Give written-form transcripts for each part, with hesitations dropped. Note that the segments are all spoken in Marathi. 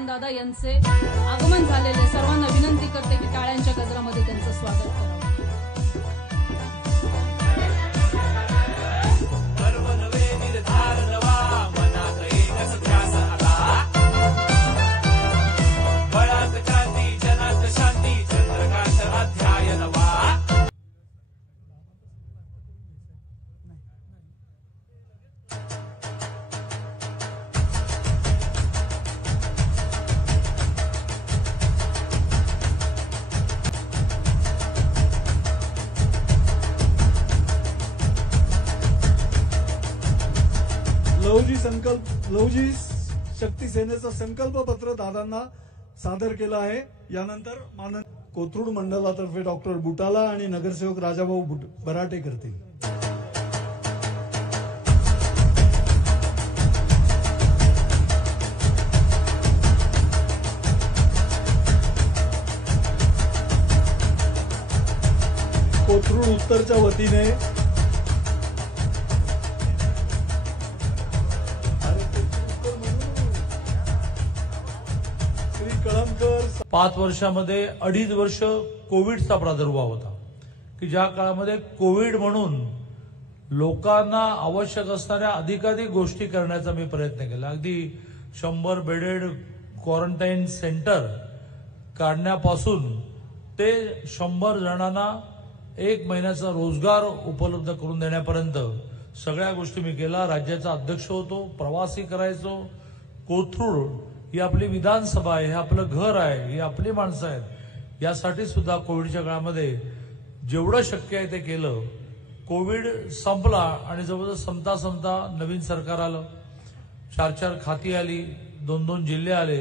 चंद्रकांत दादा यांचे आगमन झालेले सर्वांना विनंती करते की टाळ्यांच्या गजरामध्ये त्यांचं स्वागत करावं। लहुजी शक्ती सेनेचं संकल्प पत्र दादांना सादर केलं आहे। यानंतर माननीय कोथरूड मंडलातर्फे डॉक्टर बुटाला आणि नगरसेवक राजाभाऊ बराटे करतील। कोथरूड उत्तरच्या वतीने श्री कळमकर 5 वर्षामध्ये 2.5 वर्ष कोविडचा प्रादुर्भाव होता की ज्या काळामध्ये कोविड म्हणून लोकांना आवश्यक असणाऱ्या अधिकाधिक गोष्टी करण्याचा मी प्रयत्न केला। अगदी 100 बेडेड क्वारंटाईन सेंटर काढण्यापासून ते 100 जणांना 1 महिन्याचा रोजगार उपलब्ध करून देण्यापर्यंत सगळ्या गोष्टी मी केला। राज्याचा अध्यक्ष होतो, प्रवासी करायचो। कोथरूड ही आपली विधानसभा आहे, हे आपलं घर आहे, ही आपली माणसं आहेत। यासाठी सुद्धा कोविडच्या काळामध्ये जेवढं शक्य आहे ते केलं। कोविड संपला आणि जवळजवळ संपता नवीन सरकार आलं, 4 खाती आली, 2 जिल्हे आले,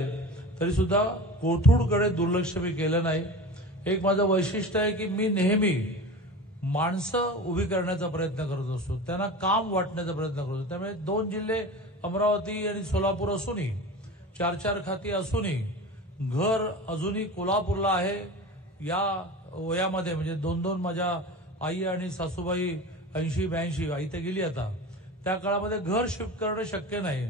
तरी सुद्धा कोथरूडकडे दुर्लक्ष मी केलं नाही। एक माझं वैशिष्ट्य आहे की मी नेहमी माणसं उभी करण्याचा प्रयत्न करत असतो, त्यांना काम वाटण्याचा प्रयत्न करतो। त्यामुळे 2 जिल्हे अमरावती आणि सोलापूर असूनही, 4 खाती असूनही घर अजूनही कोल्हापूरला आहे। या वयामध्ये म्हणजे 2 माझ्या आई आणि सासूबाई 80-82 आई तर गेली आता, त्या काळामध्ये घर शिफ्ट करणं शक्य नाही,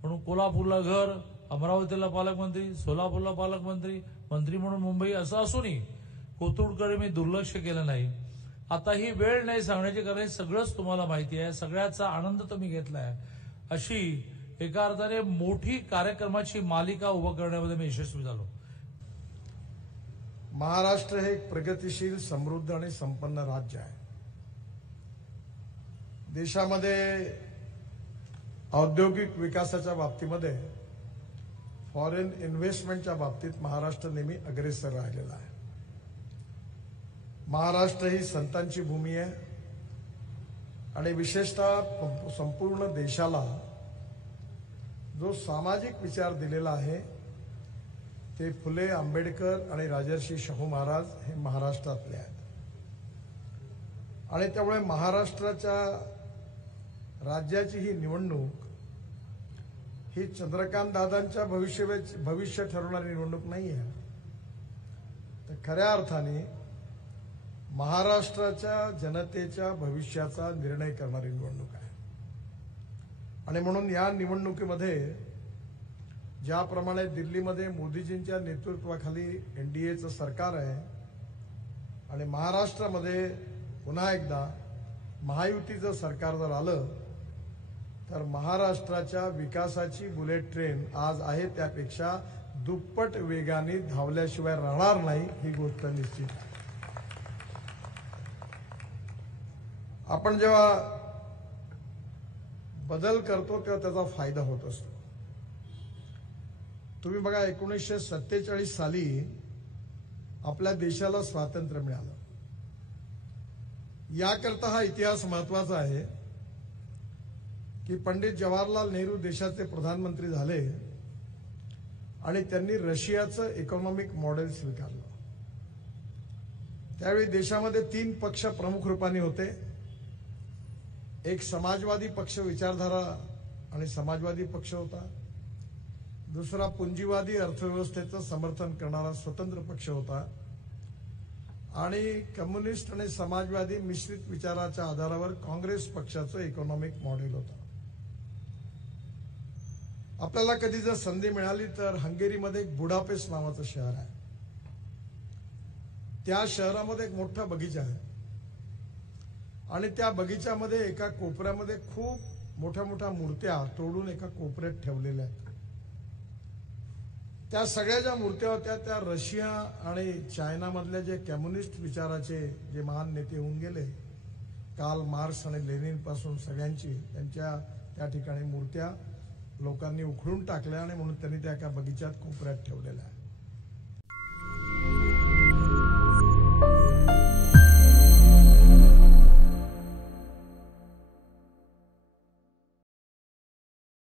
म्हणून कोल्हापूरला घर, अमरावतीला पालकमंत्री, सोलापूरला पालकमंत्री, मंत्री म्हणून मुंबई असं असूनही कोथरूडकडे मी दुर्लक्ष केलं नाही। आता ही वेळ नाही सांगण्याची, कारण सगळंच तुम्हाला माहिती आहे, सगळ्याचा आनंद तुम्ही घेतलाय। अशी एका अर्थाने मोठी कार्यक्रमाची मालिका उभं करण्यामध्ये मी यशस्वी झालो। महाराष्ट्र हे एक प्रगतिशील, समृद्ध आणि संपन्न राज्य आहे। देशामध्ये औद्योगिक विकासाच्या बाबतीमध्ये, फॉरेन इन्व्हेस्टमेंटच्या बाबतीत महाराष्ट्र नेहमी अग्रेसर राहिलेला आहे। महाराष्ट्र ही संतांची भूमी आहे आणि विशेषतः संपूर्ण देशाला जो सामाजिक विचार दिलेला आहे ते फुले, आंबेडकर आणि राजर्षी शाहू महाराज हे महाराष्ट्रातले आहेत। आणि त्यामुळे महाराष्ट्राच्या राज्याची ही निवडणूक ही चंद्रकांत दादांच्या भविष्य ठरवणारी निवडणूक नाही आहे, तर खऱ्या अर्थाने महाराष्ट्राच्या जनतेच्या भविष्याचा निर्णय करणारी निवडणूक आहे। आणि म्हणून या निवडणुकीमध्ये ज्याप्रमाणे दिल्लीमध्ये मोदीजींच्या नेतृत्वाखाली एनडीएचं सरकार आहे आणि महाराष्ट्रामध्ये पुन्हा एकदा महायुतीचं सरकार जर आलं तर महाराष्ट्राच्या विकासाची बुलेट ट्रेन आज आहे त्यापेक्षा दुप्पट वेगाने धावल्याशिवाय राहणार नाही, ही गोष्ट निश्चित आहे। आपण जेव्हा बदल करतो तेव्हा त्याचा फायदा होत असतो। तुम्ही बघा, 1947 साली आपल्या देशाला स्वातंत्र्य मिळालं। याकरता हा इतिहास महत्वाचा आहे की पंडित जवाहरलाल नेहरू देशाचे प्रधानमंत्री झाले आणि त्यांनी रशियाचं इकॉनॉमिक मॉडेल स्वीकारलं। त्यावेळी देशामध्ये 3 पक्ष प्रमुख रूपाने होते। एक समाजवादी पक्ष, विचारधारा आणि समाजवादी पक्ष होता। दुसरा पुंजीवादी अर्थव्यवस्थेचं समर्थन करणारा स्वतंत्र पक्ष होता आणि कम्युनिस्ट आणि समाजवादी मिश्रित विचाराच्या आधारावर काँग्रेस पक्षाचं इकॉनॉमिक मॉडेल होतं। आपल्याला कधी जर संधी मिळाली तर हंगेरीमध्ये एक बुडापेस्ट नावाचं शहर आहे. त्या शहरामध्ये एक मोठा बगीचा आहे आणि त्या बगीच्यामध्ये एका कोपऱ्यामध्ये खूप मोठ्या मोठ्या मूर्त्या तोडून एका कोपऱ्यात ठेवलेल्या आहेत. त्या सगळ्या ज्या मूर्त्या होत्या त्या रशिया आणि चायनामधल्या जे कम्युनिस्ट विचाराचे जे महान नेते होऊन गेले, कार्ल मार्क्स आणि लेनिन पासून सगळ्यांची, त्यांच्या त्या ठिकाणी मूर्त्या लोकांनी उखडून टाकल्या आणि म्हणून त्यांनी त्या एका बगीच्यात कोपऱ्यात ठेवलेल्या आहे.